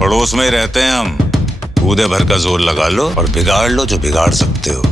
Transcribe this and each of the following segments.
पड़ोस में ही रहते हैं हम। कूदे भर का जोर लगा लो और बिगाड़ लो जो बिगाड़ सकते हो।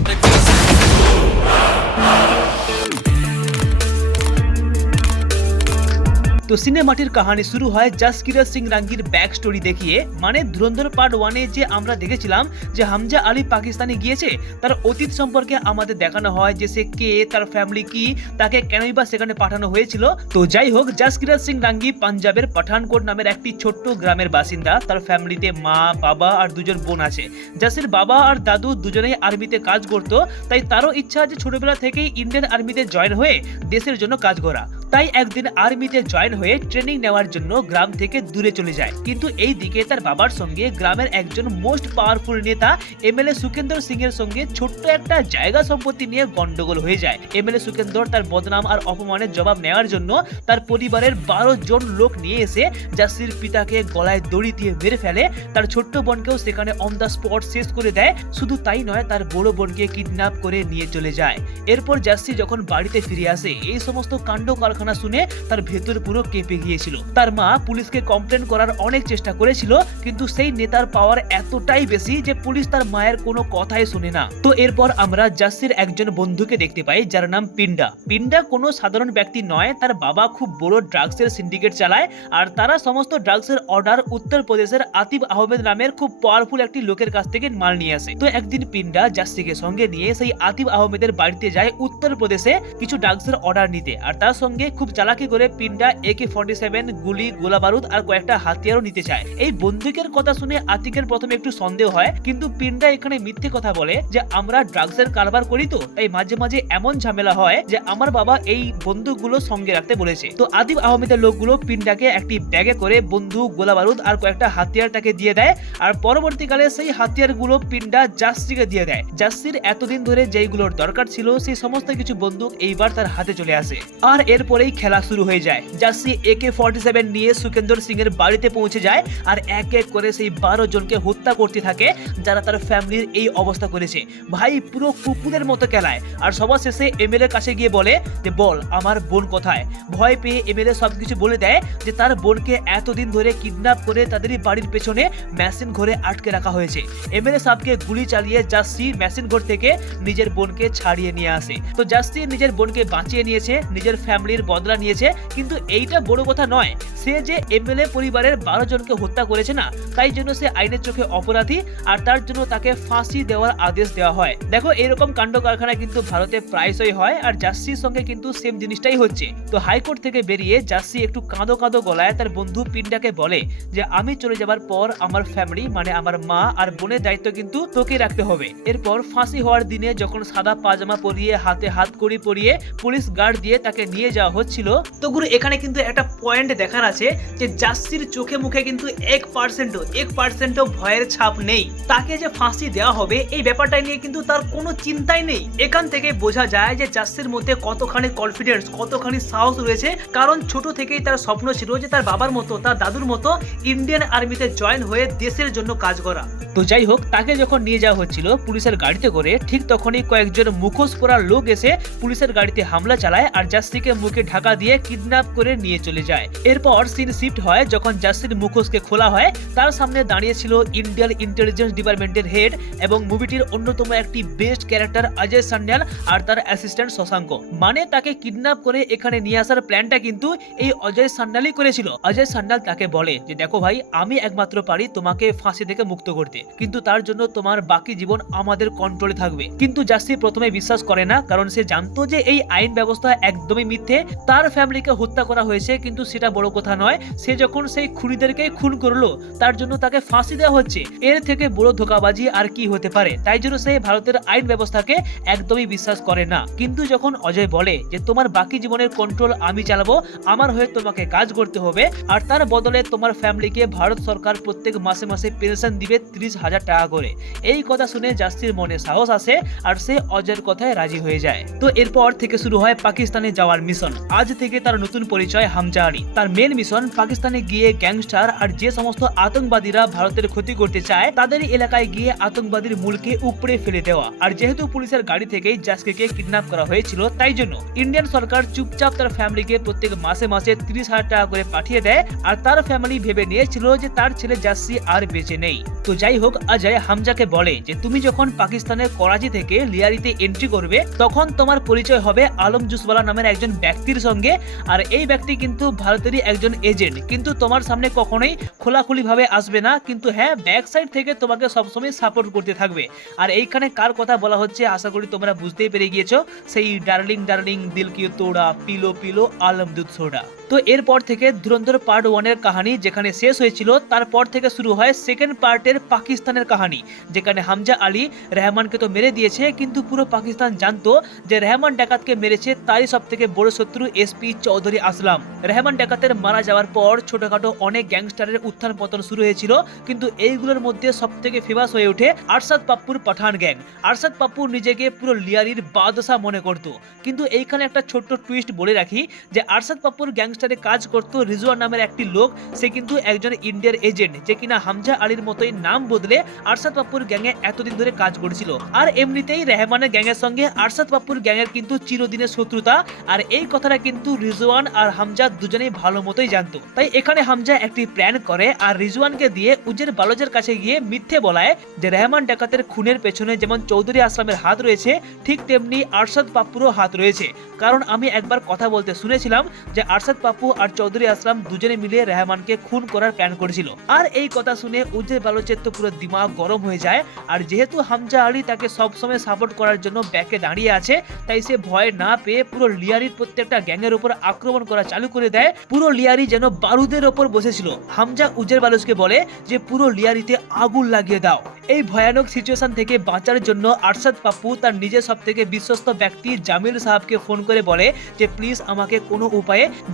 তো সিনেমাটির কাহিনী শুরু হয় জাসকিরত সিং রাঙ্গির ব্যাক স্টোরি দেখিয়ে। মানে ধুরন্ধর পার্ট 1-এ যে আমরা দেখেছিলাম যে হামজা আলী পাকিস্তানে গিয়েছে, তার অতীত সম্পর্কে আমাদের দেখানো হয় যে সে কে, তার ফ্যামিলি কি, তাকে কেনই বা সেখানে পাঠানো হয়েছিল। তো যাই হোক, জাসকিরত সিং রাঙ্গি পাঞ্জাবের পাঠানকোট নামের একটি ছোট্ট গ্রামের বাসিন্দা। তার ফ্যামিলিতে মা, বাবা আর দুজন বোন আছে। জাসির বাবা আর দাদু দুজনেই আর্মিতে কাজ করতো, তাই তারও ইচ্ছা যে ছোটবেলা থেকেই ইন্ডিয়ান আর্মিতে জয়েন হয়ে দেশের জন্য কাজ করা। তাই একদিন আর্মিতে জয়েন হয়ে ট্রেনিং নেওয়ার জন্য গ্রাম থেকে দূরে চলে যায়। কিন্তু এই দিকে তার বাবার সঙ্গে গ্রামের একজন মোস্ট পাওয়ারফুল নেতা এমএলএ সুখেন্দর সিং এর সঙ্গে ছোট্ট একটা জায়গা সম্পত্তি নিয়ে গন্ডগোল হয়ে যায়। এমএলএ সুখেন্দর তার বদনাম আর অপমানের জবাব নেওয়ার জন্য তার পরিবারের 12 জন লোক নিয়ে এসে জাসির পিতাকে গলায় দড়ি দিয়ে মেরে ফেলে। তার ছোট্ট বোনকেও সেখানে অন দ্য স্পট শেষ করে দেয়। শুধু তাই নয়, তার বড় বোনকে কিডন্যাপ করে নিয়ে চলে যায়। এরপর জাসি যখন বাড়িতে ফিরে আসে, এই সমস্ত কাণ্ড কারখানা শুনে তার ভেতর পুরো কেঁপে গিয়েছিল। তার মা পুলিশকে কমপ্লেন করার অনেক চেষ্টা করেছিল, কিন্তু সেই নেতার পাওয়ার এতটাই বেশি যে পুলিশ তার মায়ের কোনো কথাই শুনে না। তো এরপর আমরা জাসির একজন বন্ধুকে দেখতে পাই যার নাম পিন্ডা। পিন্ডা কোনো সাধারণ ব্যক্তি নয়, তার বাবা খুব বড় ড্রাগসের সিন্ডিকেট চালায়, আর তারা সমস্ত ড্রাগসের অর্ডার উত্তরপ্রদেশের আতিফ আহমেদ নামের খুব পাওয়ারফুল একটি লোকের কাছ থেকে মাল নিয়ে আসে। তো একদিন পিন্ডা জাসিকে সঙ্গে নিয়ে সেই আতিফ আহমেদের বাড়িতে যায় উত্তরপ্রদেশে কিছু ড্রাগসের অর্ডার নিতে। আর তার সঙ্গে খুব চালাকি করে পিন্ডা AK-47 গুলি, গোলা বারুদ আর কয়েকটা হাতিয়ারও নিতে চায়। এই বন্দুকের কথা শুনে আতিকের প্রথমে একটু সন্দেহ হয়, কিন্তু পিন্ডা এখানে মিথ্যে কথা বলে যে আমরা ড্রাগসের কারবার করি, তো তাই মাঝে মাঝে এমন ঝামেলা হয় যে আমার বাবা এই বন্দুকগুলো সঙ্গে রাখতে বলেছে। তো আতিফ আহমেদের লোকগুলো পিন্ডাকে একটি ব্যাগে করে বন্দুক, গোলা বারুদ আর কয়েকটা হাতিয়ার তাকে দিয়ে দেয়। আর পরবর্তীকালে সেই হাতিয়ারগুলো পিন্ডা জাসিকে দিয়ে দেয়। জাসির এতদিন ধরে যেইগুলোর দরকার ছিল সেই সমস্ত কিছু বন্দুক এইবার তার হাতে চলে আসে। আর এরপরেই খেলা শুরু হয়ে যায়। জাসি AK-47 নিয়ে সুখেন্দর সিং এর বাড়িতে পৌঁছে যায় আর এক এক করে সেই 12 জনকে হত্যা করতে থাকে যারা তার ফ্যামিলির এই অবস্থা করেছে। ভাই পুরো কুকুরের মতো খেলায়। আর সবার শেষে এমএলএ কাছে গিয়ে বলে যে বল আমার বোন কোথায়। ভয় পেয়ে এমএলএ সবকিছু বলে দেয় যে তার বোনকে এতদিন ধরে কিডন্যাপ করে তাদেরই বাড়ির পেছনে মেশিন ঘরে আটকে রাখা হয়েছে। এমএলএ সাহেবকে গুলি চালিয়ে জাসি মেশিন ঘর থেকে নিজের বোনকে ছাড়িয়ে নিয়ে আসে। তো জাসি নিজের বোনকে বাঁচিয়ে নিয়েছে, নিজের ফ্যামিলির বদলা নিয়েছে, কিন্তু এইটা বড় কথা নয়। সে যে এমএলএ পরিবারের 12 জনকে হত্যা করেছে না, তাই জন্য সে আইনের চোখে অপরাধী, আর তার জন্য তাকে ফাঁসি দেওয়ার আদেশ দেওয়া হয়। দেখো এরকম কাণ্ড কারখানা কিন্তু ভারতে প্রায়শই হয়, আর জাসির সঙ্গে কিন্তু সেম জিনিসটাই হচ্ছে। তো হাইকোর্ট থেকে বেরিয়ে জাসি একটু কাঁদো কাঁদো গলায় তার বন্ধু পিন্ডাকে বলে যে আমি চলে যাবার পর আমার ফ্যামিলি মানে আমার মা আর বোনের দায়িত্ব কিন্তু তোকে রাখতে হবে। এরপর ফাঁসি হওয়ার দিনে যখন সাদা পাজামা পরিয়ে হাতে হাত কড়ি পরিয়ে পুলিশ গার্ড দিয়ে তাকে নিয়ে যাওয়া হচ্ছিল, তো গুরু এখানে কিন্তু একটা পয়েন্ট দেখার আছে যে জাসির চোখে মুখে কিন্তু 1% ভয়ের ছাপ নেই। তাকে যে ফাঁসি দেওয়া হবে এই ব্যাপারটা নিয়ে কিন্তু তার কোনো চিন্তাই নেই। এখান থেকে বোঝা যায় যে জাসির মধ্যে কতখানি কনফিডেন্স, কতখানি সাহস রয়েছে, কারণ ছোট থেকেই তার স্বপ্ন ছিল যে তার বাবার মতো, তার দাদুর মতো ইন্ডিয়ান আর্মিতে জয়েন হয়ে দেশের জন্য কাজ করা। তো যাই হোক, তাকে যখন নিয়ে যাওয়া হচ্ছিল পুলিশের গাড়িতে করে, ঠিক তখনই কয়েকজন মুখোশ পরা লোক এসে পুলিশের গাড়িতে হামলা চালায় আর জাসিকে মুখে ঢাকা দিয়ে কিডন্যাপ করে নিয়ে চলে যায়। এরপর সিন শিফট হয় যখন জাসির মুখোশকে খোলা হয়। তার সামনে দাঁড়িয়ে ছিল ইন্ডিয়ান ইন্টেলিজেন্স ডিপার্টমেন্টের হেড এবং মুভিটির অন্যতম একটি বেস্ট ক্যারেক্টার অজয় সান্যাল আর তার অ্যাসিস্ট্যান্ট শশাঙ্ক। মানে তাকে কিডন্যাপ করে এখানে নিয়ে আসার প্ল্যানটা কিন্তু এই অজয় সান্যালই করেছিল। অজয় সান্যাল তাকে বলে যে দেখো ভাই, আমি একমাত্র পারি তোমাকে ফাঁসি থেকে মুক্ত করতে, কিন্তু তার জন্য তোমার বাকি জীবন আমাদের কন্ট্রোলে থাকবে। কিন্তু জাসি প্রথমে বিশ্বাস করে না, কারণ সে জানতো যে এই আইন ব্যবস্থা একদমই মিথ্যে। তার ফ্যামিলিকে হত্যা করা হয়েছে, কিন্তু সেটা বড় কথা নয়। সে যখন সেই খুনিদেরকে খুন করলো তার জন্য তাকে ফাঁসি দেওয়া হচ্ছে, এর থেকে বড় ধোঁকাবাজি আর কি হতে পারে। তাই জন্য সে ভারতের আইন ব্যবস্থাকে একদমই বিশ্বাস করে না। কিন্তু যখন অজয় বলে যে তোমার বাকি জীবনের কন্ট্রোল আমি চালাবো, আমার হয়ে তোমাকে কাজ করতে হবে, আর তার বদলে তোমার ফ্যামিলিকে ভারত সরকার প্রত্যেক মাসে মাসে পেনশন দিবে 30,000 টাকা করে, এই কথা শুনে জাসির মনে সাহস আসে আর সে অজয়ের কথায় রাজি হয়ে যায়। তো এরপর থেকে শুরু হয় পাকিস্তানে যাওয়ার মিশন। আজ থেকে তার নতুন পরিচয় হামজা আলী। তার মেন মিশন পাকিস্তানে গিয়ে গ্যাংস্টার আর যে সমস্ত আতঙ্কবাদীরা ভারতের ক্ষতি করতে চায় তাদেরই এলাকায় গিয়ে আতঙ্কবাদীর মূলকে উপড়ে ফেলে দেওয়া। আর যেহেতু পুলিশের গাড়ি থেকেই জাসকিরকে কিডন্যাপ করা হয়েছিল, তাই জন্য ইন্ডিয়ান সরকার চুপচাপ তার ফ্যামিলিকে প্রত্যেক মাসে মাসে 30,000 টাকা করে পাঠিয়ে দেয়। আর তার ফ্যামিলি ভেবে নিয়েছিল যে তার ছেলে জাসি আর বেঁচে নেই। তো যাই হোক, অজয় হামজাকে বলে যে তুমি যখন পাকিস্তানের করাচি থেকে লিয়ারিতে এন্ট্রি করবে তখন তোমার পরিচয় হবে আলম জুসওয়ালা নামের একজন ব্যক্তির সঙ্গে। আর এই ব্যক্তি কিন্তু ভারতেরই একজন এজেন্ট, কিন্তু তোমার সামনে কখনোই খোলাখুলি ভাবে আসবে না, কিন্তু হ্যাঁ ব্যাক সাইড থেকে তোমাকে সবসময় সাপোর্ট করতে থাকবে। আর এইখানে কার কথা বলা হচ্ছে আশা করি তোমরা বুঝতেই পেরে গিয়েছো, সেই ডার্লিং ডার্লিং দিল কি তোড়া পিলো পিলো আলম দুধ সোডা। তো এরপর থেকে ধুরন্ধর পার্ট 1 এর কাহিনী যেখানে শেষ হয়েছিল, তারপর থেকে শুরু হয় সেকেন্ড পার্টের পাকিস্তানের কাহিনী, যেখানে হামজা আলী রহমানকে তো মেরে দিয়েছে, কিন্তু পুরো পাকিস্তান জানতো যে রহমান ডাকাতকে মেরেছে তারই সব থেকে বড় শত্রু এসপি চৌধুরী আসলাম। রহমান ডাকাতের মারা যাওয়ার পর ছোটখাটো অনেক গ্যাংস্টারের উত্থান পতন শুরু হয়েছিল, কিন্তু এইগুলোর মধ্যে সব থেকে ফেমাস হয়ে ওঠে আরশাদ পাপ্পুর পাঠান গ্যাং। আরশাদ পাপ্পু নিজেকে পুরো লিয়ারির বাদশা মনে করত, কিন্তু এইখানে একটা ছোট্ট টুইস্ট বলে রাখি যে আরশাদ পাপ্পুর গ্যাংস্টারে কাজ করতো রিজওয়ান নামের একটি লোক। সে কিন্তু একজন ইন্ডিয়ার এজেন্ট, যে কিনা হামজা আলীর মতোই নাম বদলে আরশাদ পাপ্পুর গ্যাংয়ে এতদিন ধরে কাজ করেছিল। আর এমনিতেই রহমানের গ্যাংয়ের সঙ্গে আরশাদ পাপ্পুর গ্যাংয়ের কিন্তু চিরদিনের শত্রুতা, আর এই কথাটা কিন্তু রিজওয়ান আর হামজা দুজনেই ভালো মতোই জানতো। তাই এখানে হামজা একটি প্ল্যান করে আর রিজওয়ানকে দিয়ে উজের বালোজের কাছে গিয়ে মিথ্যে বলায় যে রহমান ডাকাতের খুনের পেছনে যেমন চৌধুরী আসলামের হাত রয়েছে, ঠিক তেমনি আরশাদ পাপ্পুরও হাত রয়েছে। কারণ আমি একবার কথা বলতে শুনেছিলাম যে আরশাদ পাপ্পু আর চৌধুরী আসলাম দুজনে মিলে রহমানকে খুন করার প্ল্যান করেছিল। আর এই কথা শুনে উজের বালোচের তো পুরো দিমাগ গরম হয়ে যায়। আর যেহেতু হামজা আলী তাকে সবসময় সাপোর্ট করার জন্য ব্যাকে দাঁড়িয়ে আছে, তাই সে ভয় না পেয়ে পুরো লিয়ারির প্রত্যেকটা গ্যাংয়ের উপর আক্রমণ করা চালু করে দেয়। পুরো লিয়ারি যেন বারুদের ওপর বসেছিল। হামজা উজের বালোচকে বলে যে পুরো লিয়ারিতে আগুন লাগিয়ে দাও। এই ভয়ানক সিচুয়েশন থেকে বাঁচার জন্য আরশাদ পাপ্পু তার নিজের সব থেকে বিশ্বস্ত ব্যক্তি জামিল সাহাবকে ফোন করে বলে যে প্লিজ আমাকে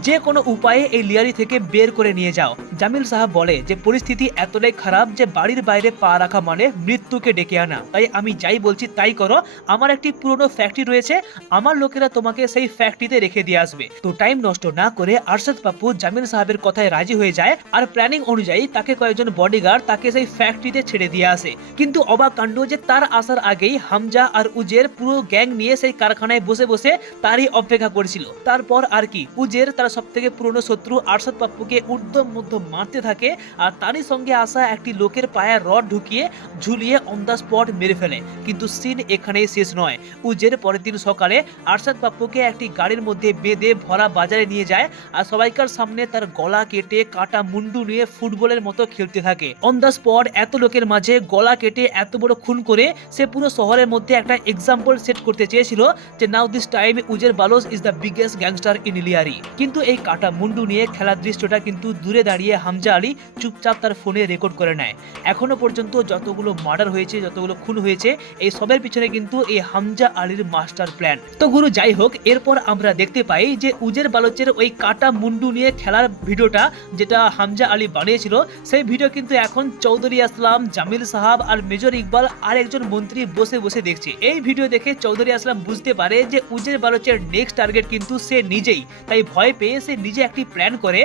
যে কোনো উপায়ে এই লিয়ারি থেকে বের করে নিয়ে যাও। জামিল সাহাব বলে যে পরিস্থিতি এতটাই খারাপ যে বাড়ির বাইরে পা রাখা মানে মৃত্যুকে ডেকে আনা, তাই আমি যাই বলছি তাই করো। আমার একটি পুরনো ফ্যাক্টরি রয়েছে, আমার লোকেরা তোমাকে সেই ফ্যাক্টরিতে রেখে দিয়ে আসবে। তো টাইম নষ্ট না করে আরশাদ পাপ্পু জামিল সাহাবের কথায় রাজি হয়ে যায় আর প্ল্যানিং অনুযায়ী তাকে কয়েকজন বডিগার্ড তাকে সেই ফ্যাক্টরিতে ছেড়ে দিয়ে আসে। কিন্তু অবাক কাণ্ড যে তার আসার আগেই হামজা আর উজের পুরো গ্যাং নিয়ে সেই কারখানায় বসে বসে তারই অপেক্ষা করেছিল। তারপর আর কি, উজের তার সব থেকে পুরনো শত্রু আরশাদ পাপ্পুকে উর্ধম মধ্যম মারতে থাকে আর তারই সঙ্গে আসা একটি লোকের পায়ে রড ঢুকিয়ে ঝুলিয়ে অন দ্য স্পট মেরে ফেলে। কিন্তু সিন এখানেই শেষ নয়। উজের পরের দিন সকালে আরশাদ পাপ্পুকে একটি গাড়ির মধ্যে বেঁধে ভরা বাজারে নিয়ে যায় আর সবাইকার সামনে তার গলা কেটে কাটা মুন্ডু নিয়ে ফুটবলের মতো খেলতে থাকে। অন দ্য স্পট এত লোকের মাঝে গলা কেটে এত বড় খুন করে সে পুরো শহরের মধ্যে একটা এক্সাম্পল সেট করতে চেয়েছিল যে now this time Uzair Baloch is the biggest gangster in Lyari. কিন্তু এই কাটা মুন্ডু নিয়ে খেলার দৃশ্যটা কিন্তু দূরে দাঁড়িয়ে হামজা আলী চুপচাপ তার ফোনে রেকর্ড করে নেয়। এখনো পর্যন্ত যতগুলো মার্ডার হয়েছে, যতগুলো খুন হয়েছে, এই সবের পিছনে কিন্তু এই হামজা আলীর মাস্টার প্ল্যান। তো গুরু যাই হোক, এরপর আমরা দেখতে পাই যে উজের বালোচের ওই কাটা মুন্ডু নিয়ে খেলার ভিডিওটা যেটা হামজা আলী বানিয়েছিল, সেই ভিডিও কিন্তু এখন চৌধুরী আসলাম, জামিল সাহাব আর মেজর ইকবাল আর একজন মন্ত্রী বসে বসে দেখছে। এই ভিডিও দেখে চৌধুরী আসলাম বুঝতে পারে যে উজের বালোচের নেক্সট টার্গেট কিন্তু সে নিজেই। তাই ভয় পেয়ে সে নিজে একটি প্ল্যান করে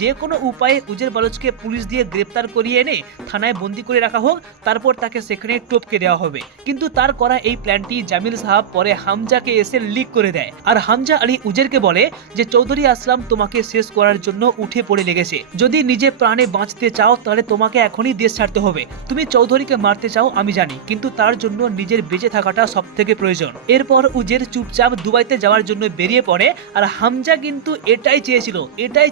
যে কোনো উপায়ে উজের বালোচকে পুলিশ দিয়ে গ্রেপ্তার করিয়ে এনে থানায় বন্দি করে রাখা হোক, তারপর তাকে সেখানে টপকে দেওয়া হবে। কিন্তু তার করা এই প্ল্যানটি জামিল সাহাব পরে হামজাকে এসে লিক করে দেয়। আর হামজা আলী উজেরকে বলে যে চৌধুরী আসলাম তোমাকে শেষ করার জন্য উঠে পড়ে লেগেছে। যদি নিজে প্রাণে বাঁচতে চাও তাহলে তোমাকে এখনই দেশ ছাড়তে হবে। তুমি চৌধুরীকে মারতে চাও আমি জানি, কিন্তু তার জন্য নিজের বেঁচে থাকাটা সব থেকে প্রয়োজন। এরপর উজের চুপচাপ দুবাইতে যাওয়ার জন্য বেরিয়ে পড়ে। আর হামজা কিন্তু এটাই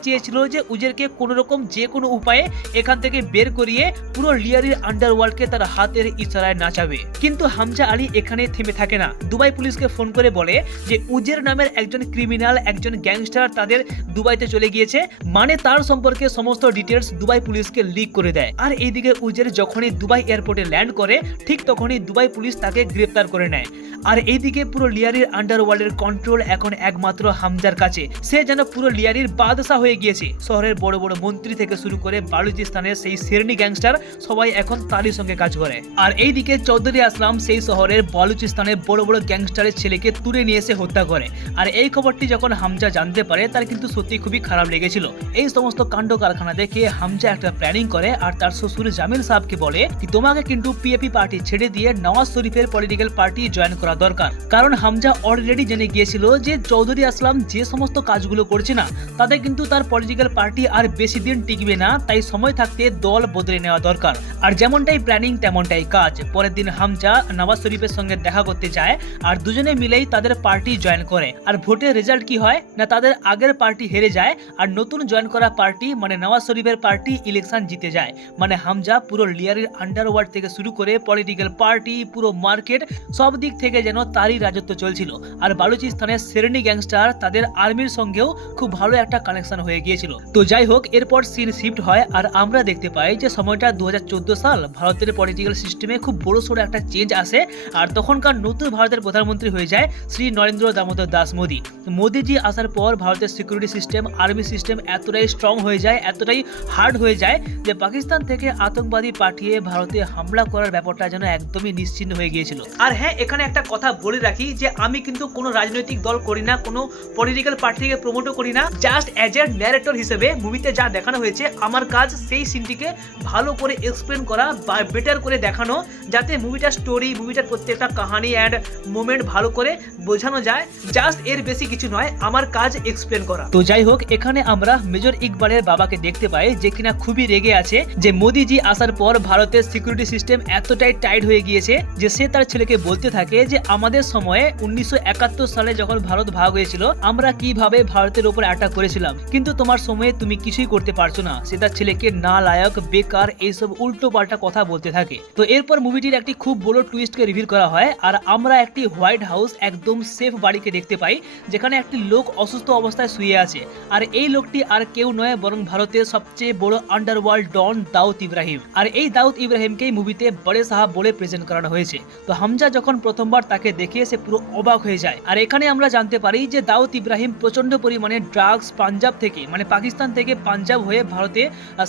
চেয়েছিল যে উজেরকে কোনো রকম যে কোনো উপায়ে এখান থেকে বের করিয়ে পুরো লিয়ারির আন্ডারওয়ার্ল্ডকে তার হাতের ইশারায় নাচাবে। কিন্তু হামজা আলী এখানে থেমে থাকে না। দুবাই পুলিশকে ফোন করে বলে যে উজের নামের একজন ক্রিমিনাল, একজন গ্যাংস্টার তাদের দুবাইতে চলে গিয়েছে, মানে তার সম্পর্কে সমস্ত ডিটেলস দুবাই পুলিশকে লিক করে দেয়। আর এইদিকে উজের যখনই দুবাই এয়ারপোর্টে ল্যান্ড করে ঠিক তখনই দুবাই পুলিশ তাকে গ্রেপ্তার করে নেয়। আর এইদিকে পুরো লিয়ারির আন্ডারওয়ার্ল্ডের কন্ট্রোল এখন একমাত্র হামজার কাছে। সে যেন পুরো লিয়ারির বাদশা হয়ে গিয়েছে। শহরের বড় বড় মন্ত্রী থেকে শুরু করে বালুচিস্তানের সেই শেরনি গ্যাংস্টার সবাই এখন তারই সঙ্গে কাজ করে। আর এইদিকে চৌধুরী আসলাম সেই শহরের বালুচিস্তানের বড় বড় গ্যাংস্টারের ছেলেকে তুলে নিয়ে এসে হত্যা করে। আর এই খবরটি যখন হামজা জানতে পারে তার কিন্তু সত্যি খুবই খারাপ লেগেছিল। এই সমস্ত কাণ্ড কারখানা দেখে হামজা একটা প্ল্যানিং করে আর তার শ্বশুর জামিল সাহেবকে বলে কি তোমাকে কিন্তু পিএপি পার্টি ছেড়ে দিয়ে নওয়াজ শরীফের পলিটিক্যাল পার্টি জয়েন করা দরকার। কারণ হামজা অলরেডি জেনে গিয়েছিল যে চৌধুরী আসলাম যে সমস্ত কাজগুলো করছে না তাতে কিন্তু তার পলিটিক্যাল পার্টি আর বেশি দিন টিকবে না, তাই সময় থাকতে দল বদলে নেওয়া দরকার। আর যেমনটাই প্ল্যানিং তেমনটাই কাজ। পরের দিন হামজা নওয়াজ শরীফের সঙ্গে দেখা করতে যায় আর দুজনে মিলেই তাদের পার্টি জয়েন করে। আর ভোটের রেজাল্ট কি হয় না, তাদের আগের পার্টি হেরে যায় আর নতুন জয়েন করা পার্টি মানে নওয়াজ শরীফের পার্টি ইলেকশন জিতে যায়। মানে হামজা পুরো লিয়ারের আন্ডারওয়ার্ল্ড থেকে শুরু করে পলিটিক্যাল পার্টি পুরো মার্কেট সব দিক থেকে যেন তারই রাজত্ব চলছিল। আর বালুচিস্তানের সেরেনি গ্যাংস্টার তাদের আর্মির সঙ্গেও খুব ভালো একটা কানেকশন হয়ে গিয়েছিল। তো যাই হোক, এরপর সিন শিফট হয় আর আমরা দেখতে পাই যে সময়টা 2014 সাল। ভারতের পলিটিক্যাল সিস্টেমে খুব বড় সড়ো একটা চেঞ্জ আসে আর তখনকার নতুন ভারতের প্রধানমন্ত্রী হয়ে যায় শ্রী নরেন্দ্র দামোদর দাস মোদী। মোদীজি আসার পর ভারতের সিকিউরিটি সিস্টেম আর্মি সিস্টেম এতটাই স্ট্রং হয়ে যায়, এতটাই হার্ড হয়ে যায় যে পাকিস্তান থেকে আতঙ্কবাদী পাঠিয়ে ভারতে হামলা করার ব্যাপারটা যেন একদমই নিশ্চিন্ন হয়ে গিয়েছিল। আর হ্যাঁ, এখানে একটা কথা বলে রাখি যে আমি কিন্তু কোনো রাজনৈতিক দল করি না, কোনো পলিটিক্যাল পার্টিকে প্রমোটও করি না। জাস্ট অ্যাজ এ ন্যারেটর হিসেবে মুভিতে যা দেখানো হয়েছে আমার কাজ সেই সিনটিকে ভালো করে এক্সপ্লেন করা বা বেটার করে দেখানো, যাতে মুভিটার স্টোরি মুভিটার প্রত্যেকটা কাহিনী অ্যান্ড মোমেন্ট ভালো করে বোঝানো যায়। জাস্ট এর বেশি কিছু নয়, আমার কাজ এক্সপ্লেন করা। তো যাই হোক, এখানে আমরা মেজর ইকবালের বাবাকে দেখতে পাই যে কিনা খুবই রেগে আছে যে মোদীজি আসার পর ভারতের সিকিউরিটি সিস্টেম এতটাই টাইট হয়ে গিয়েছে যে সে তার ছেলেকে বলতে থাকে যে আমাদের সময়ে 1971 সালে যখন ভারত ভাগ হয়েছিল আমরা কিভাবে ভারতের উপর অ্যাটাক করেছিলাম, কিন্তু তোমার সময়ে তুমি কিছুই করতে পারছো না। সে তার ছেলেকে না লায়ক বেকার এইসব উল্টো পাল্টা কথা বলতে থাকে। তো এরপর মুভিটির একটি খুব বড় টুইস্টকে রিভিল করা হয় আর আমরা একটি হোয়াইট হাউস একদম সেফ বাড়িকে দেখতে পাই যেখানে একটি লোক অসুস্থ অবস্থায় শুয়ে আছে। আর এই লোকটি আর কেউ নয় বরং ভারতের সবচেয়ে বড় আন্ডারওয়ার্ল্ড ডন দাউদ ইব্রাহিম। আর এই দাউদ ইব্রাহিমকেই মুভিতে বড়ে সাহাব বলে প্রেজেন্ট করানো হয়েছে। তো হামজা যখন প্রথমবার তাকে দেখে সে পুরো অবাক হয়ে যায়। আর এখানে আমরা জানতে পারি যে দাউদ ইব্রাহিম প্রচন্ড পরিমাণে ড্রাগস পাঞ্জাব থেকে মানে পাকিস্তান থেকে পাঞ্জাব হয়ে ভারতে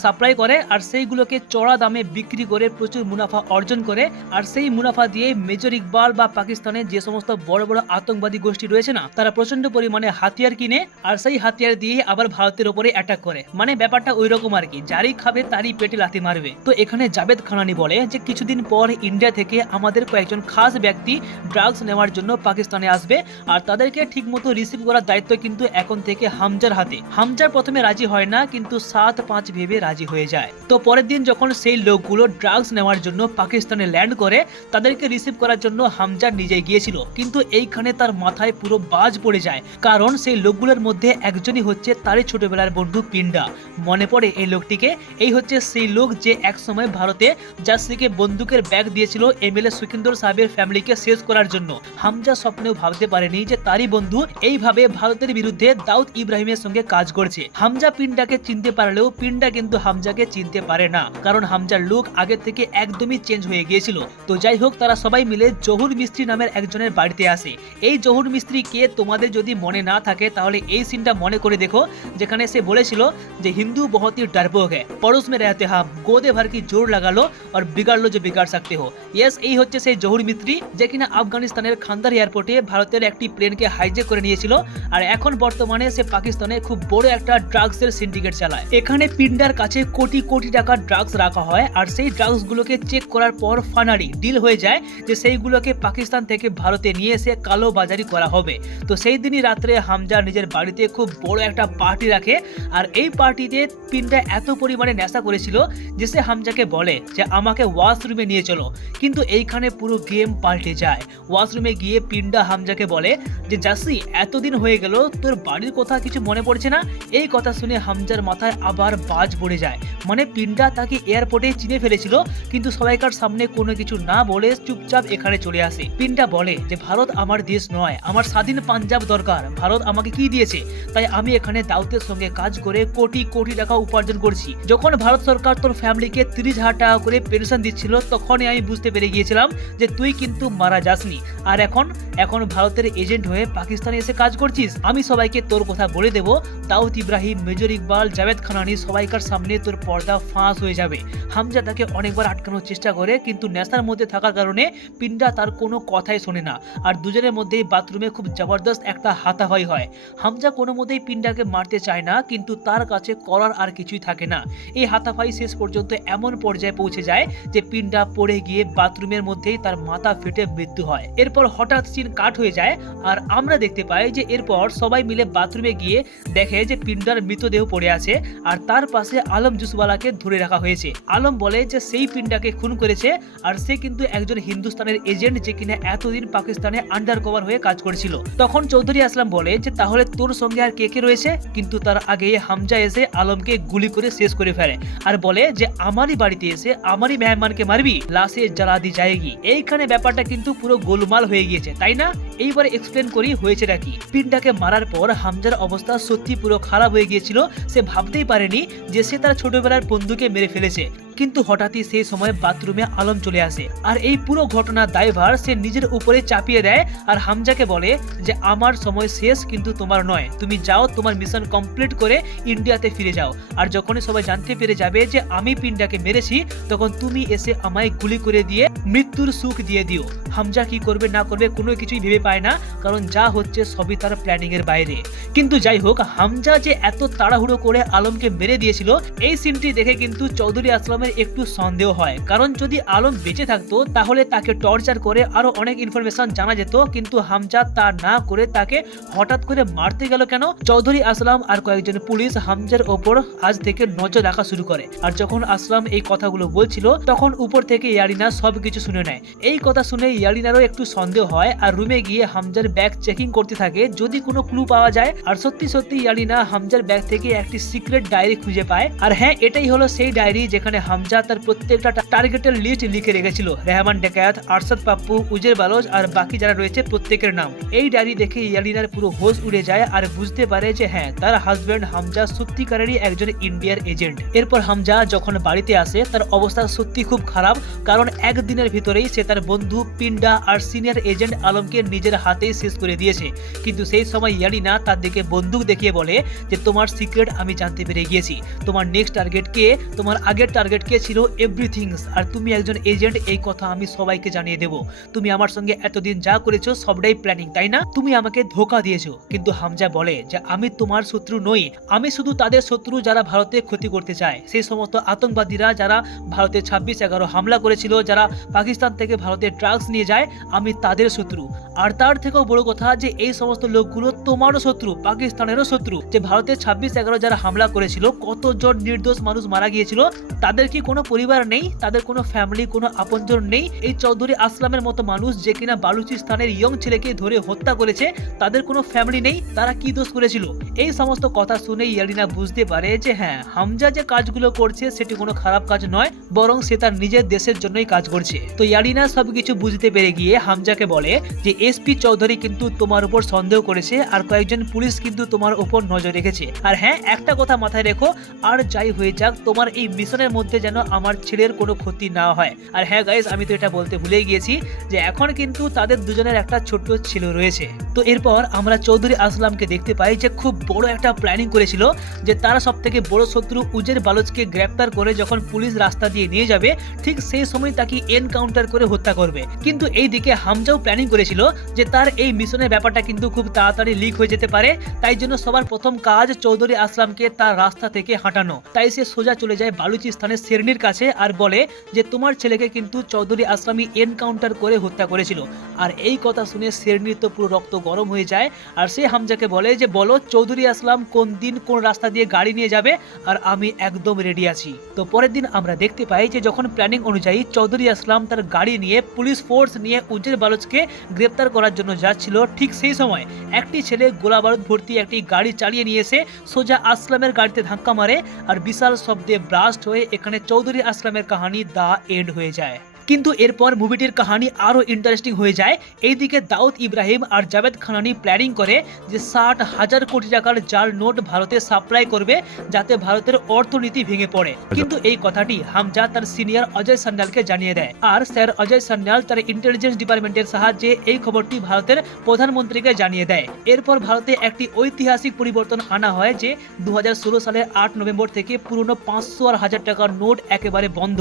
সাপ্লাই করে আর সেইগুলোকে চড়া দামে বিক্রি করে প্রচুর মুনাফা অর্জন করে। আর সেই মুনাফা দিয়ে মেজর ইকবাল বা পাকিস্তানের যে সমস্ত বড় বড় আতঙ্কবাদী গোষ্ঠী রয়েছে না তারা প্রচন্ড পরিমাণে হাতিয়ার কিনে আর সেই হাতিয়ার দিয়ে আবার ভারতের উপরে অ্যাটাক করে। মানে ব্যাপারটা ওই রকম আর কি, যারই খাবে তারই পেটে লাথি মারবে। তো এখানে জাভেদ খানানি বলে যে কিছুদিন পর ইন্ডিয়া থেকে আমাদের কয়েকজন খাস ব্যক্তি ড্রাগস নেওয়ার জন্য পাকিস্তানে আসবে আর তাদেরকে ঠিকমতো রিসিভ করার দায়িত্ব কিন্তু এখন থেকে হামজার হাতে। হামজার প্রথমে রাজি হয় না কিন্তু 7-5 ভেবে রাজি হয়ে যায়। তো পরের দিন যখন সেই লোকগুলো ড্রাগস নেওয়ার জন্য পাকিস্তানে ল্যান্ড করে তাদেরকে রিসিভ করার জন্য হামজা নিজে গিয়েছিল, কিন্তু এইখানে তার মাথায় পুরো বাজ পড়ে যায়। কারণ সেই লোকগুলোর মধ্যে একজনই হচ্ছে তারই ছোটবেলার বন্ধু পিন্ডা। মনে পড়ে এই লোকটিকে, এই হচ্ছে সেই লোক যে একসময় ভারতে জাসিকে বন্দুকের ব্যাগ দিয়েছিল এমএলএ সুখিন্দর সাহেবের ফ্যামিলিকে শেষ করার জন্য। হামজা স্বপ্নেও ভাবতে পারেনি যে তারই বন্ধু এইভাবে ভারতের বিরুদ্ধে দাউদ ইব্রাহিমের সঙ্গে কাজ করছে। হামজা পিন্ডাকে চিনতে পারলেও পিন্ডা কিন্তু হামজাকে চিনতে পারে না, কারণ হামজার লুক আগে থেকে একদমই চেঞ্জ হয়ে গিয়েছিল। তো যাই হোক, তারা সবাই মিলে জহুর মিস্ত্রি নামের একজনের বাড়িতে আসে। এই জহুর মিস্ত্রি কে তোমাদের যদি মনে না থাকে তাহলে এই সিনটা মনে করে দেখো, যেখানে সে বলেছিল যে হিন্দু बहुत ही डरपोक है, पड़ोस में रहते हम, गोदे भर की जोर लगा लो और बिगाड़ लो जो बिगाड़ सकते हो। यस, এই হচ্ছে সেই জহুর মিস্ত্রি যে কিনা আফগানিস্তানের খান্দার এয়ারপোর্টে ভারতের একটি প্লেনকে হাইজ্যাক করে নিয়েছিল আর এখন বর্তমানে সে পাকিস্তানে খুব বড় একটা ড্রাগসের সিন্ডিকেট চালায়। এখানে পিন্ডার কাছে কোটি কোটি টাকার ড্রাগস রাখা হয় আর সেই ড্রাগস গুলোকে চেক করার পর ফাইনালি ডিল হয়ে যায় যে সেইগুলোকে পাকিস্তান থেকে ভারতে নিয়ে এসে কালো বাজারি করা হবে। তো সেই দিনই রাত্রে হামজা নিজের বাড়িতে খুব বড় একটা পার্টি রাখে আর এই পার্টিতে পিন্ডা এত পরিমাণে নেশা করেছিল যে সে হামজাকে বলে যে আমাকে ওয়াশরুমে নিয়ে চলো, কিন্তু এইখানে পুরো গেম পাল্টে যায়। ওয়াশরুমে গিয়ে পিন্ডা হামজাকে বলে যে জাসি এতদিন হয়ে গেল তোর বাড়ির কথা কিছু মনে পড়ছে না। এই কথা শুনে হামজার মাথায় আবার বাজ পড়ে যায়। মানে পিন্ডা তাকে এয়ারপোর্টে চিনে ফেলেছিল কিন্তু সবাইকার সামনে কোনো কিছু না বলে চুপচাপ এখানে চলে আসে। পিন্ডা বলে যে ভারত আমার দেশ নয়, আমার স্বাধীন পাঞ্জাব দরকার। ভারত আমাকে কি দিয়েছে, তাই আমি এখানে দাউদের সঙ্গে কাজ করে কোটি কোটি টাকা উপার্জন করছি। যখন ভারত সরকার তোর ফ্যামিলিকে 30,000 টাকা করে পেনশন দিচ্ছিল তখনই আমি বুঝতে পেরে গিয়েছিলাম যে তুই কিন্তু মারা যাসনি আর এখন ভারতের এজেন্ট হয়ে পাকিস্তানে এসে কাজ করছিস। আমি সবাইকে তোর কথা বলে দেবো, দাউদ ইব্রাহিম, মেজর ইকবাল, জাভেদ খানানি সবাইকার সামনে তোর পর্দা ফাঁস হয়ে যাবে। হামজা তাকে অনেকবার আটকানোর চেষ্টা করে কিন্তু নেশার মধ্যে থাকার কারণে পিন্ডা তার কোনো কথাই শোনে না আর দুজনের মধ্যেই বাথরুমে খুব জবরদস্ত একটা হাতাহাই হয়। হামজা কোনো কোনো মতেই পিন্ডাকে মারতে চায় না, কিন্তু তার কাছে করার আর কিছুই থাকে না। এই হাতাফাই শেষ পর্যন্ত এমন পর্যায়ে পৌঁছে যায় যে পিন্ডা পড়ে গিয়ে বাথরুমের মধ্যেই তার মাথা ফেটে মৃত্যু হয়। এরপর হঠাৎ সিন কাট হয়ে যায় আর আমরা দেখতে পাই যে এরপর সবাই মিলে বাথরুমে গিয়ে দেখে যে পিন্ডার মৃতদেহ পড়ে আছে আর তার পাশে আলম জুসওয়ালাকে ধরে রাখা হয়েছে। আলম বলে যে সেই পিন্ডাকে খুন করেছে আর সে কিন্তু একজন হিন্দুস্তানের এজেন্ট যে কিনা এতদিন পাকিস্তানে আন্ডার কভার হয়ে কাজ করেছিল। তখন চৌধুরী আসলাম বলে যে তাহলে তোর সঙ্গে আর কে কে রয়েছে, কিন্তু তার আগে হামজা এসে আলমকে গুলি করে শেষ করে ফেলে আর বলে যে আমারই বাড়িতে এসে আমারই মেহমানকে মারবি, লাশে জ্বালা দি যায়গি। এইখানে ব্যাপারটা কিন্তু পুরো গোলমাল হয়ে গিয়েছে, তাই না? এইবারে এক্সপ্লেন করি হয়েছেটা কি। পিন্ডাকে মারার পর হামজার অবস্থা সত্যি পুরো খারাপ হয়ে গিয়েছিল। সে ভাবতেই পারেনি যে সে তার ছোটবেলার বন্ধুকে মেরে ফেলেছে, কিন্তু হঠাৎই সেই সময় বাথরুমে আলম চলে আসে আর এই পুরো ঘটনার দায়ভার সে নিজের উপরে চাপিয়ে দেয় আর হামজাকে বলে যে আমার সময় শেষ, কিন্তু তোমার নয়, তুমি যাও, তোমার মিশন কমপ্লিট করে ইন্ডিয়াতে ফিরে যাও। আর যখনই সবাই জানতে পেরে যাবে যে আমি পিন্ডাকে মেরেছি, তখন তুমি এসে আমায় গুলি করে দিয়ে মৃত্যুর সুখ দিয়ে দিও। হামজা কি করবে না করবে কোনো কিছুই ভেবে পায় না, কারণ যা হচ্ছে সবই তার প্ল্যানিং এর বাইরে। কিন্তু যাই হোক, হামজা যে এত তাড়াহুড়ো করে আলমকে মেরে দিয়েছিল, এই সিনটি দেখে কিন্তু চৌধুরী আসলামের একটু সন্দেহ হয়, কারণ যদি আলম বেঁচে থাকতো তাহলে তাকে টর্চার করে আরো অনেক ইনফরমেশন জানা যেত, কিন্তু হামজা তা না করে তাকে হঠাৎ করে মারতে গেল কেন? চৌধুরী আসলাম আর কয়েকজন পুলিশ হামজার ওপর আজ থেকে নজর রাখা শুরু করে। আর যখন আসলাম এই কথাগুলো বলছিল, তখন উপর থেকে ইয়ারিনা সবকিছু শুনে নেয়। এই কথা শুনে ইয়ারিনারও একটু সন্দেহ হয় আর রুমে গিয়ে হামজার ব্যাগ চেকিং করতে থাকে যদি কোনো ক্লু পাওয়া যায়। আর সত্যি সত্যি ইয়ারিনা হামজার ব্যাগ থেকে একটি সিক্রেট ডায়েরি খুঁজে পায়। আর হ্যাঁ, এটাই হলো সেই ডায়েরি যেখানে হামজা তার প্রত্যেকটা টার্গেটের লিস্ট লিখে রেখেছিল, রেহমান ডাকাত, আরশাদ পাপ্পু, উজের বালোচ আর বাকি যারা রয়েছে প্রত্যেকের নাম। এই ডায়েরি দেখে ইয়ালিনার পুরো হোশ উড়ে যায় আর বুঝতে পারে যে হ্যাঁ, তার হাজবেন্ড হামজা সত্যিকারেরই একজন ইন্ডিয়ার এজেন্ট। এরপর হামজা যখন বাড়িতে আসে তার অবস্থা সত্যি খুব খারাপ, কারণ একদিনের ভিতরেই সে তার বন্ধু পিন্ডা আর সিনিয়র এজেন্ট আলমকে নিজের হাতেই শেষ করে দিয়েছে। কিন্তু সেই সময় ইয়ালিনা তার দিকে বন্দুক দেখিয়ে বলে যে তোমার সিক্রেট আমি জানতে পেরে গিয়েছি, তোমার নেক্সট টার্গেট কে, তোমার আগের টার্গেট কে ছিল, এভরিথিংস, আর তুমি একজন এজেন্ট, এই কথা আমি সবাইকে জানিয়ে দেব। তুমি আমার সঙ্গে এতদিন যা করেছো সবটাই প্ল্যানিং, তাই না? তুমি আমাকে ধোঁকা দিয়েছো। কিন্তু হামজা বলে যে আমি তোমার শত্রু নই, আমি শুধু তাদের শত্রু যারা ভারতে ক্ষতি করতে চায়, সেই সমস্ত আতঙ্কবাদীরা যারা ভারতে 26/11 হামলা করেছিল, যারা পাকিস্তান থেকে ভারতে ড্রাগস নিয়ে যায়, আমি তাদের শত্রু। আর তার থেকেও বড় কথা যে এই সমস্ত লোকগুলো তোমারও শত্রু, পাকিস্তানেরও শত্রু। যে ভারতে 26/11 যারা হামলা করেছিল, কতজন নির্দোষ মানুষ মারা গিয়েছিল, তাদের কি কোনো পরিবার নেই, তাদের কোনো ফ্যামিলি, কোনো আপনজন নেই? এই চৌধুরী আসলামের মতো মানুষ যে কিনা বালুচিস্তানের ইয়ং ছেলেকে ধরে হত্যা করেছে, তাদের কোনো ফ্যামিলি নেই, তারা কি দোষ করেছিল? এই সমস্ত কথা শুনে ইয়ালিনা বুঝতে পারে যে হ্যাঁ, হামজা যে কাজগুলো করছে সেটি কোনো খারাপ কাজ নয়, বরং সে তার নিজের দেশের জন্যই কাজ করছে। তো ইয়ালিনা সবকিছু বুঝতে পেরে গিয়ে হামজাকে বলে যে এসপি চৌধুরী কিন্তু তোমার উপর সন্দেহ করেছে আর কয়েকজন পুলিশ কিন্তু তোমার উপর নজর রেখেছে। আর হ্যাঁ, একটা কথা মাথায় রেখো, আর যাই হয়ে যাক তোমার এই মিশনের মধ্যে যেন আমার ছেলের কোনো ক্ষতি না হয়। আর হ্যাঁ গাইস, আমি তো এটা বলতে ভুলেই গিয়েছি যে এখন কিন্তু তাদের দুজনের একটা ছোট্ট ছেলে রয়েছে। তো এরপর আমরা চৌধুরী আসলামকে দেখতে পাই যে খুব বড় একটা প্ল্যানিং করেছিল যে তারা সব থেকে বড় শত্রু উজের বালোচকে গ্রেপ্তার করে যখন পুলিশ রাস্তা দিয়ে নিয়ে যাবে, ঠিক সেই সময় তাকে এনকাউন্টার করে হত্যা করবে। কিন্তু এই দিকে হামজাও প্ল্যানিং করেছিল যে তার এই মিশনের ব্যাপারটা কিন্তু খুব তাড়াতাড়ি লিক হয়ে যেতে পারে, তাই জন্য সবার প্রথম কাজ চৌধুরী আসলামকে তার রাস্তা থেকে হাঁটানো। তাই সে সোজা চলে যায় বালুচিস্তানের শেরনির কাছে আর বলে যে তোমার ছেলেকে কিন্তু চৌধুরী আসলামই এনকাউন্টার করে হত্যা করেছিল। আর এই কথা শুনে শেরনির তো পুরো রক্ত গরম হয়ে যায় আর সে হামজাকে বলে যে বলো চৌধুরী আসলাম কোন দিন কোন রাস্তা দিয়ে গাড়ি নিয়ে যাবে, আর আমি একদম রেডি আছি। তো পরের দিন আমরা দেখতে পাই যে যখন প্ল্যানিং অনুযায়ী চৌধুরী আসলাম তার গাড়ি নিয়ে পুলিশ ফোর্স নিয়ে উজের বালোচকে গ্রেপ্তার করার জন্য যাচ্ছিল, ঠিক সেই সময় একটি ছেলে গোলা বারুদ ভর্তি একটি গাড়ি চালিয়ে নিয়ে এসে সোজা আসলামের গাড়িতে ধাক্কা মারে আর বিশাল শব্দে ব্লাস্ট হয়ে এখানে চৌধুরী আসলামের কাহিনী দা এন্ড হয়ে যায়। কিন্তু এরপর মুভিটির কাহিনী আরো ইন্টারেস্টিং হয়ে যায়। এইদিকে দাউদ ইব্রাহিম আর জাভেদ খানানি প্ল্যানিং করে যে 60,000 কোটি টাকার জাল নোট ভারতে সাপ্লাই করবে যাতে ভারতের অর্থনীতি ভেঙে পড়ে। কিন্তু এই কথাটি হামজা তার সিনিয়র অজয় সান্যালকে জানিয়ে দেয় আর স্যার অজয় সান্যাল তার ইন্টেলিজেন্স ডিপার্টমেন্টের সাহায্যে এই খবরটি ভারতের প্রধানমন্ত্রীকে জানিয়ে দেয়। এরপর ভারতে একটি ঐতিহাসিক পরিবর্তন আনা হয় যে 2016 সালের 8 নভেম্বর থেকে পুরনো 500 আর 1000 টাকার নোট একেবারে বন্ধ।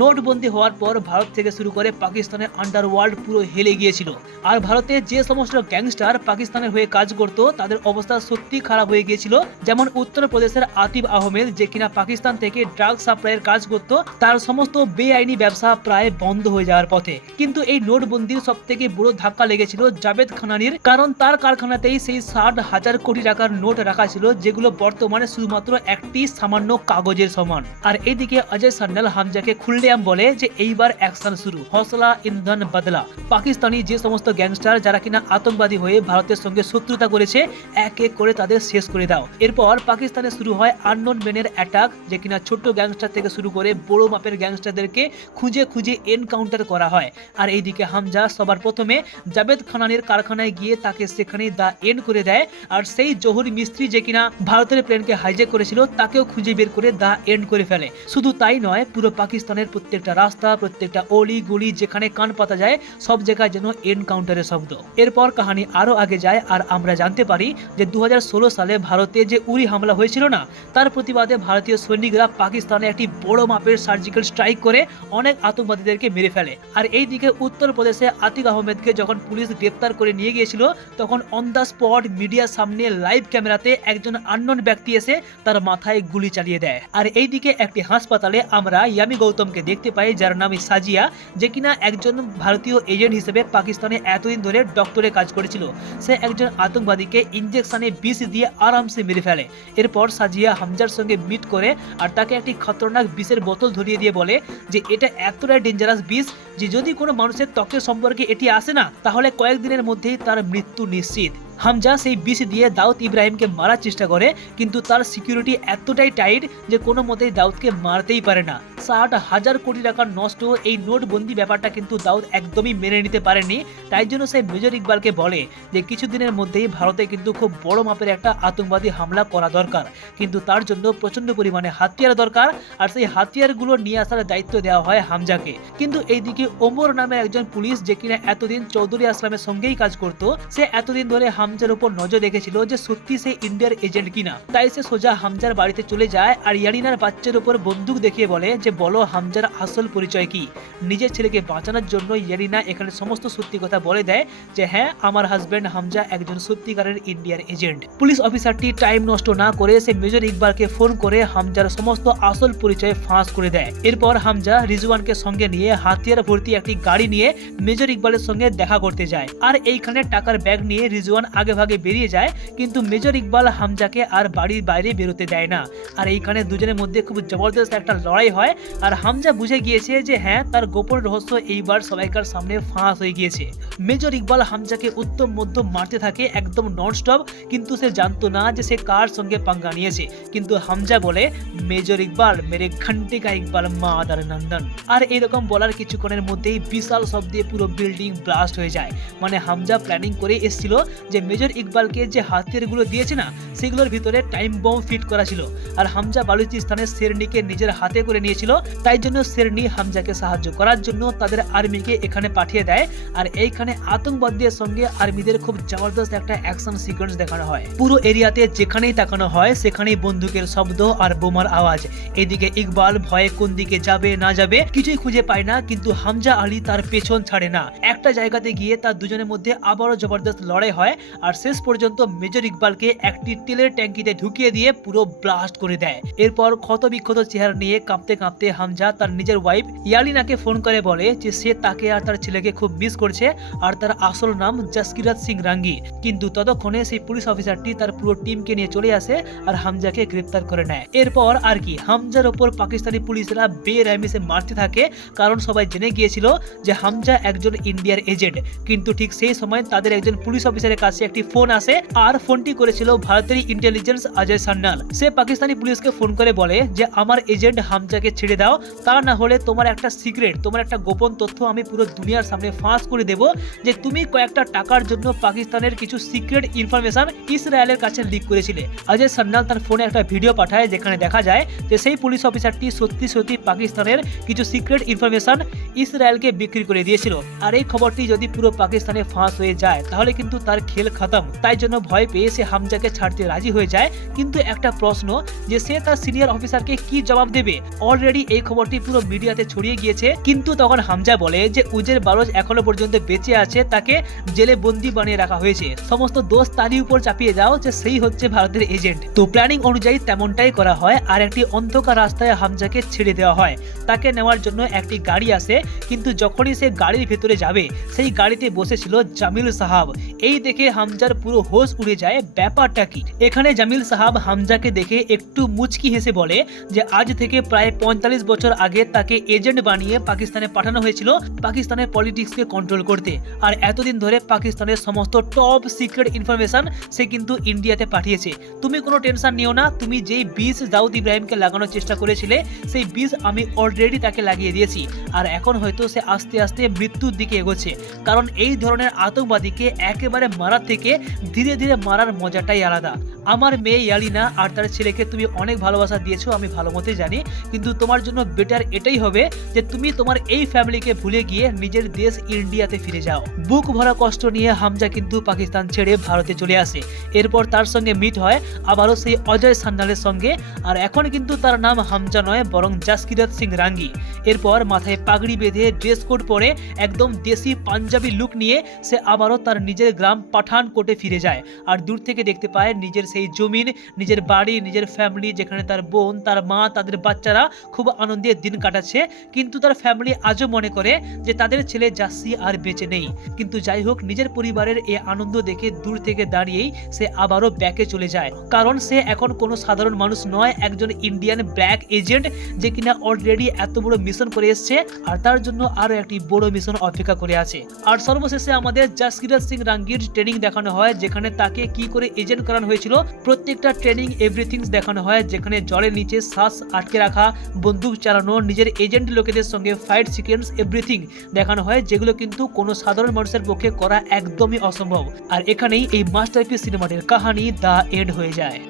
নোটবন্দি হওয়ার পর ভারত ভারত থেকে শুরু করে পাকিস্তানের আন্ডারওয়ার্ল্ড পুরো হেলে গিয়েছিল। আর ভারতে যে সমস্ত গ্যাংস্টার পাকিস্তানের হয়ে কাজ করত তাদের অবস্থা সত্যি খারাপ হয়ে গিয়েছিল। যেমন উত্তরপ্রদেশের আতিফ আহমেদ, যে কিনা পাকিস্তান থেকে ড্রাগ সাপ্লাইয়ের কাজ করত, তার সমস্ত বেআইনি ব্যবসা প্রায় বন্ধ হয়ে যাওয়ার পথে। কিন্তু এই নোটবন্দির সব থেকে বড় ধাক্কা লেগেছিল জাভেদ খানানির, কারণ তার কারখানাতেই সেই 60,000 কোটি টাকার নোট রাখা ছিল, যেগুলো বর্তমানে শুধুমাত্র একটি সামান্য কাগজের সমান। আর এইদিকে অজয় সান্যাল হামজাকে খুললেআম বলে যে এইবার অ্যাকশন শুরু, হসলা ইন্ধন বদলা। পাকিস্তানি যে সমস্ত গ্যাংস্টার যারা কিনা আতঙ্কবাদী হয়ে ভারতের সঙ্গে শত্রুতা করেছে, এক এক করে তাদের শেষ করে দাও। এরপর পাকিস্তানে শুরু হয় আননোন মেনের অ্যাটাক, যে কিনা ছোট্ট গ্যাংস্টার থেকে শুরু করে বড় মাপের গ্যাংস্টারদেরকে খুঁজে খুঁজে এনকাউন্টার করা হয়। আর এইদিকে হামজা সবার প্রথমে জাভেদ খানানির কারখানায় গিয়ে তাকে সেখানেই দা এন্ড করে দেয়। আর সেই জহুর মিস্ত্রি যে কিনা ভারতের প্লেনকে হাইজ্যাক করেছিল, তাকেও খুঁজে বের করে দা এন্ড করে ফেলে। শুধু তাই নয়, পুরো পাকিস্তানের প্রত্যেকটা রাস্তা, প্রত্যেকটা অলি গলি যেখানে কান পাতা যায়, সব জায়গায় যেন এনকাউন্টারের শব্দ। এরপর কাহিনী আরো আগে যায় আর আমরা জানতে পারি যে 2016 সালে ভারতে যে উরি হামলা হয়েছিল না, তার প্রতিবাদে ভারতীয় সৈনিকরা পাকিস্তানে একটি বড় মাপের সার্জিক্যাল স্ট্রাইক করে অনেক আতঙ্কবাদীদেরকে মেরে ফেলে। আর এইদিকে উত্তরপ্রদেশে আতিক আহমেদকে যখন পুলিশ গ্রেপ্তার করে নিয়ে গিয়েছিল, তখন অন দ্য স্পট মিডিয়ার সামনে লাইভ ক্যামেরাতে একজন আননোন ব্যক্তি এসে তার মাথায় গুলি চালিয়ে দেয়। আর এইদিকে একটি হাসপাতালে আমরা ইয়ামি গৌতমকে দেখতে পাই, যার নাম সাজিয়া, যে কিনা একজন ভারতীয় এজেন্ট হিসেবে পাকিস্তানে এতদিন ধরে ডক্টরে কাজ করেছিল। সে একজন আতঙ্কবাদীকে ইঞ্জেকশনে বিষ দিয়ে আরামসে মেরে ফেলে। এরপর সাজিয়া হামজার সঙ্গে মিট করে আর তাকে একটি খতরনাক বিষের বোতল ধরিয়ে দিয়ে বলে যে এটা এতটাই ডেঞ্জারাস বিষ যে যদি কোনো মানুষের ত্বকের সম্পর্কে এটি আসে না, তাহলে কয়েকদিনের মধ্যেই তার মৃত্যু নিশ্চিত। হামজা সেই বিষ দিয়ে দাউদ ইব্রাহিমকে মারার চেষ্টা করে, কিন্তু তার সিকিউরিটি এতটাই টাইট যে কোনো মতেই দাউদকে মারতেই পারে না। 60,000 কোটি টাকা নষ্ট এই নোটবন্দি ব্যাপারটা কিন্তু দাউদ একদমই মেনে নিতে পারেনি। তাই জন্য সে মেজর ইকবালকে বলে যে কিছুদিনের মধ্যেই ভারতে কিন্তু খুব বড় মাপের একটা আতঙ্কবাদী হামলা করা দরকার, কিন্তু তার জন্য প্রচন্ড পরিমাণে হাতিয়ার দরকার। আর সেই হাতিয়ারগুলো নিয়ে আসার দায়িত্ব দেওয়া হয় হামজাকে। কিন্তু এইদিকে ওমর নামে একজন পুলিশ, যে কিনা এতদিন চৌধুরী আসলামের সঙ্গেই কাজ করত, সে এতদিন ধরে হামজার উপর নজর রেখেছিল যে সত্যি সে ইন্ডিয়ার এজেন্ট কিনা। তাই সে সোজা হামজার বাড়িতে চলে যায় আর ইয়ারিনার বাচ্চার উপর বন্দুক দেখিয়ে বলে যে বলো হামজার আসল পরিচয় কি। নিজের ছেলেকে বাঁচানোর জন্য ইয়ারিনা এখানে সমস্ত সত্যি কথা বলে দেয় যে হ্যাঁ, আমার হাজবেন্ড হামজা একজন সত্যিকারের ইন্ডিয়ার এজেন্ট। পুলিশ অফিসারটি টাইম নষ্ট না করে সে মেজর ইকবালকে ফোন করে হামজার সমস্ত আসল পরিচয় ফাঁস করে দেয়। এরপর হামজা রিজওয়ানকে সঙ্গে নিয়ে হাতিয়ার ভর্তি একটি গাড়ি নিয়ে মেজর ইকবালের সঙ্গে দেখা করতে যায়। আর এইখানে টাকার ব্যাগ নিয়ে রিজওয়ান আগে ভাগে বেরিয়ে যায়, কিন্তু মেজর ইকবাল হামজাকে আর বাড়ির বাইরে বেরোতে দেয় না। আর এইখানে দুজনের মধ্যে খুব জবরদস্ত একটা লড়াই হয়। আর হামজা বুঝে গিয়েছে যে হ্যাঁ, তার গোপন রহস্য এইবার সবাইকার সামনে ফাঁস হয়ে গিয়েছে। মেজর ইকবাল হামজাকে উত্তম মধ্যম মারতে থাকে একদম ননস্টপ, কিন্তু সে জানতো না যে সে কার সঙ্গে পাঙ্গা নিয়েছে। কিন্তু হামজা বলে মেজর ইকবাল মেরে ঘন্টে কা ইকবাল মাদার নন্দন। আর এরকম বলার কিছুক্ষণের মধ্যেই বিশাল শব্দে পুরো বিল্ডিং ব্লাস্ট হয়ে যায়। মানে হামজা প্ল্যানিং করে এসেছিল যে মেজর ইকবালকে যে হাতিয়ারগুলো দিয়েছে না, সেগুলোর ভিতরে টাইম বম ফিট করা ছিল। আর হামজা বালুচিস্তানের শেরনিকে নিজের হাতে করে নিয়েছিল, তাই জন্য শেরনি হামজাকে সাহায্য করার জন্য তাদের আর্মিকে এখানে পাঠিয়ে দেয়। আর এইখানে আতঙ্কবাদীদের সঙ্গে আর্মিদের খুব জবরদস্ত একটা অ্যাকশন সিকোয়েন্স দেখানো হয়। পুরো এরিয়াতে যেখানেই তাকানো হয় সেখানেই বন্দুকের শব্দ আর বোমার আওয়াজ। এদিকে ইকবাল ভয়ে কোন দিকে যাবে না যাবে কিছুই খুঁজে পায় না, কিন্তু হামজা আলী তার পেছন ছাড়ে না। একটা জায়গাতে গিয়ে তার দুজনের মধ্যে আবারও জবরদস্ত লড়াই হয়। আর শেষ পর্যন্ত মেজর ইকবালকে একটি তেলের ট্যাঙ্কিতে ঢুকিয়ে দিয়ে পুরো ব্লাস্ট করে দেয়। এরপর ক্ষতবিক্ষত চেহারা নিয়ে কাঁপতে কাঁপতে হামজা তার নিজের ওয়াইফ ইয়ালিনাকে ফোন করে বলে যে সে তাকে আর তার ছেলেকে খুব মিস করছে, আর তার আসল নাম জাসকিরাত সিং রাঙ্গি। কিন্তু ততক্ষণে সেই পুলিশ অফিসারটি তার পুরো টিমকে নিয়ে চলে আসে আর হামজাকে গ্রেফতার করে নেয়। এরপর আর কি হামজার ওপর পাকিস্তানি পুলিশরা বেরহমিসে মারতে থাকে, কারণ সবাই জেনে গিয়েছিল যে হামজা একজন ইন্ডিয়ার এজেন্ট। কিন্তু ঠিক সেই সময় তাদের একজন পুলিশ অফিসারের কাছে একটি ফোন আসে, আর ফোনটি করেছিল ভারতের ইন্টেলিজেন্স অজয় সান্যাল। সে পাকিস্তানি পুলিশকে ফোন করে বলে যে আমার এজেন্ট হামজাকে ছেড়ে দাও, তা না হলে তোমার একটা সিক্রেট, তোমার একটা গোপন তথ্য আমি পুরো দুনিয়ার সামনে ফাঁস করে দেব যে তুমি কয়েকটা টাকার জন্য পাকিস্তানের কিছু সিক্রেট ইনফরমেশন ইসরায়েলের কাছে লিক করেছিলে। অজয় সান্যাল তার ফোনে একটা ভিডিও পাঠায় যেখানে দেখা যায় যে সেই পুলিশ অফিসারটি সত্যি সত্যি পাকিস্তানের কিছু সিক্রেট ইনফরমেশন ইসরায়েলকে বিক্রি করে দিয়েছিল। আর এই খবরটি যদি পুরো পাকিস্তানে ফাঁস হয়ে যায় তাহলে কিন্তু তার খেল খতম। তাই জন্য ভয় পেয়ে সে হামজাকে ছাড়তে রাজি হয়ে যায়। কিন্তু একটা প্রশ্ন যে সে তার সিনিয়র অফিসারকে কি জবাব দেবে। অলরেডি এই খবরটি পুরো মিডিয়াতে ছড়িয়ে গিয়েছে, কিন্তু তখন হামজা বলে যে উজের বারোজ এখনো পর্যন্ত বেঁচে আছে, তাকে জেলে বন্দি বানিয়ে রাখা হয়েছে। সমস্ত দোষ তারই উপর চাপিয়ে দাও যে সেই হচ্ছে ভারতের এজেন্ট। তো প্ল্যানিং অনুযায়ী তেমনটাই করা হয় আর একটি অন্ধকার রাস্তায় হামজাকে ছেড়ে দেওয়া হয়। তাকে নেওয়ার জন্য একটি গাড়ি আসে, কিন্তু যখনই সে গাড়ির ভেতরে যাবে সেই গাড়িতে বসেছিল জামিল সাহাব। এই দেখে হামজার পুরো হোশ উড়ে যায়। ব্যাপারটা কি? এখানে জামিল সাহাব হামজাকে দেখে একটু মুচকি হেসে বলে যে আজ থেকে প্রায় 45 বছর আগে তাকে এজেন্ট বানিয়ে পাকিস্তানে পাঠানো হয়েছিল পাকিস্তানের পলিটিক্সকে কন্ট্রোল করতে। আর এতদিন ধরে পাকিস্তানের সমস্ত টপ সিক্রেট ইনফরমেশন সে কিন্তু ইন্ডিয়াতে পাঠিয়েছে। তুমি কোনো টেনশন নিও না, তুমি যেই বিষ দাউদ ইব্রাহিমকে লাগানোর চেষ্টা করেছিলে সেই বিষ আমি অলরেডি তাকে লাগিয়ে দিয়েছি। আর এখন হয়তো সে আস্তে আস্তে মৃত্যুর দিকে এগোচ্ছে, কারণ এই ধরনের আতঙ্কবাদীকে একেবারে মারার থেকে ধীরে ধীরে মারার মজাটাই আলাদা। আমার মেয়ে ইয়ালিনা আর তার ছেলেকে তুমি অনেক ভালোবাসা দিয়েছো, আমি ভালো মতো জানি, কিন্তু তোমার জন্য বেটার এটাই হবে যে তুমি তোমার এই ফ্যামিলিকে ভুলে গিয়ে নিজের দেশ ইন্ডিয়াতে ফিরে যাও। বুক ভরা কষ্ট নিয়ে হামজা কিন্তু পাকিস্তান ছেড়ে ভারতে চলে আসে। এরপর তার সঙ্গে মিট হয় আবারও সেই অজয় সান্যালের সঙ্গে। আর এখন কিন্তু তার নাম হামজা নয় বরং জাসকিরত সিং রাঙ্গি। এরপর মাথায় পাগড়ি বেঁধে ড্রেস কোড পরে একদম দেশি পাঞ্জাবি লুক নিয়ে সে আবারও তার নিজের গ্রাম পাঠানকোটে ফিরে যায়। আর দূর থেকে দেখতে পায় নিজের সেই জমিন, নিজের বাড়ি, নিজের ফ্যামিলি, যেখানে তার বোন, তার মা, তাদের বাচ্চারা খুব আনন্দে দিন কাটাচ্ছে। কিন্তু তার ফ্যামিলি আজও মনে করে যে তাদের ছেলে জাসি আর বেঁচে নেই। কিন্তু যাই হোক, নিজের পরিবারের এই আনন্দ দেখে দূর থেকে দাঁড়িয়েই সে আবারও ব্যাকে চলে যায়, কারণ সে এখন কোনো সাধারণ মানুষ নয়, একজন ইন্ডিয়ান ব্ল্যাক এজেন্ট যে কিনা অলরেডি এত বড় মিশন করে এসছে আর তার জন্য আরো একটি বড় মিশন অপেক্ষা করে আছে। আর সর্বশেষে আমাদের জাসকিরত সিং রাঙ্গির ট্রেনিং দেখানো হয়, যেখানে তাকে কি করে এজেন্ট করানো হয়েছিল প্রত্যেকটা ট্রেনিং এভরিথিং দেখানো হয়, যেখানে জলের নিচে শ্বাস আটকে রাখা, বন্দুক চালানো, নিজের এজেন্ট লোকেদের সঙ্গে ফাইট সিকোয়েন্স এভরিথিং দেখানো হয়, যেগুলো কিন্তু কোনো সাধারণ মানুষের পক্ষে করা একদমই অসম্ভব। আর এখানেই এই মাস্টারপিস সিনেমাটির কাহিনী দা এন্ড হয়ে যায়।